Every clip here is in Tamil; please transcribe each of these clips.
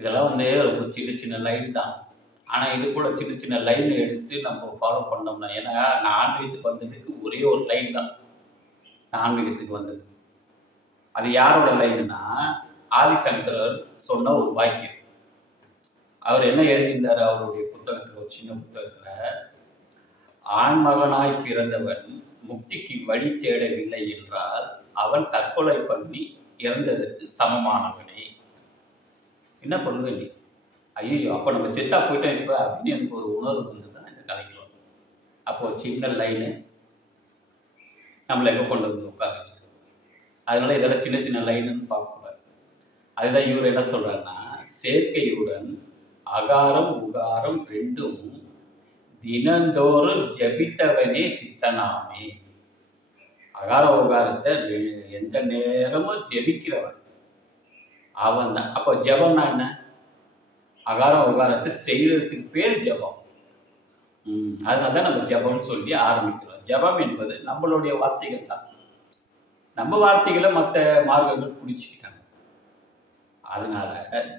இதெல்லாம் வந்து ரொம்ப சின்ன சின்ன லைன் தான். ஆனா, இது கூட சின்ன சின்ன லைன் எடுத்து நம்ம ஃபாலோ பண்ணோம்னா ஏன்னா நான் ஆன்மீகத்துக்கு வந்ததுக்கு ஒரே ஒரு லைன் தான். நான் ஆன்மீகத்துக்கு வந்தது. அது யாரோட லைன்னா, ஆதிசங்கரர் சொன்ன ஒரு வாக்கியம். அவர் என்ன எழுதியிருந்தாரு அவருடைய புத்தகத்துல, ஒரு சின்ன புத்தகத்துல, ஆண்மகனாய் பிறந்தவன் முக்திக்கு வழி தேடவில்லை என்றால், அவன் தற்கொலை பண்ணி இறந்ததற்கு சமமானவனே. என்ன பண்ணுவ நீ? ஐயய்யோ! அப்ப நம்ம செத்தா போயிட்டோம் இப்ப அப்படின்னு எனக்கு ஒரு உணர்வு வந்து தான் இந்த கதைக்கு வந்தது. அப்போ சின்ன லைனு நம்மள எங்க கொண்டு வந்து உட்கார வச்சுருக்கு. அதனால இதெல்லாம் சின்ன சின்ன லைனுன்னு பார்க்கக்கூடாது. அதுதான் இவரு என்ன சொல்றாருன்னா, சேர்க்கையுடன் அகாரம், உகாரம் 2ம் தினந்தோறும் ஜபித்தவனே சித்தனாமே. அகார உகாரத்தை எந்த நேரமும் ஜெபிக்கிறவன் அவன் தான். அப்போ ஜபம்னா என்ன? அகார உகாரத்தை செய்யறதுக்கு பேர் ஜபம். அதனால தான் நம்ம ஜபம்னு சொல்லி ஆரம்பிக்கிறோம். ஜபம் என்பது நம்மளுடைய வார்த்தைகள் தான். நம்ம வார்த்தைகளை மற்ற மார்க்கங்கள் புடிச்சுக்கிட்டாங்க. அதனால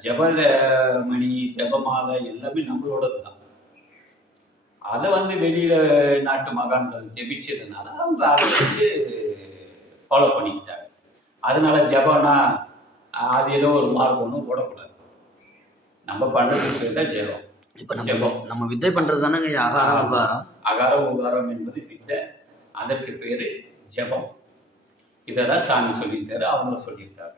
ஜபமணி, ஜபமாலை எல்லாமே நம்மளோடது தான். அதை வந்து வெளியில நாட்டு மகான்கள் ஜெபிச்சதுனால அவங்க அதை வந்து ஃபாலோ பண்ணிக்கிட்டாங்க. அதனால ஜபம்னா அது ஏதோ ஒரு மார்க்கம்னு போடக்கூடாது. நம்ம பண்றதுக்கு தான் ஜபம். இப்ப நம்ம வித்தை பண்றது தானங்க அகாரம் உகாரம். அகாரம் உகாரம் என்பது வித்தை. அதற்கு பேரு ஜபம். இதெல்லாம் சாமி சொல்லியிருக்காரு, அவங்க சொல்லியிருக்காரு.